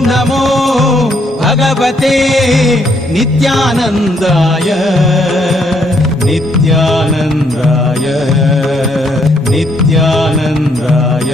ஓம் நமோ பகவதே நித்யானந்தாய நித்யானந்தாய நித்யானந்தாய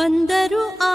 ಬಂದರು ಆ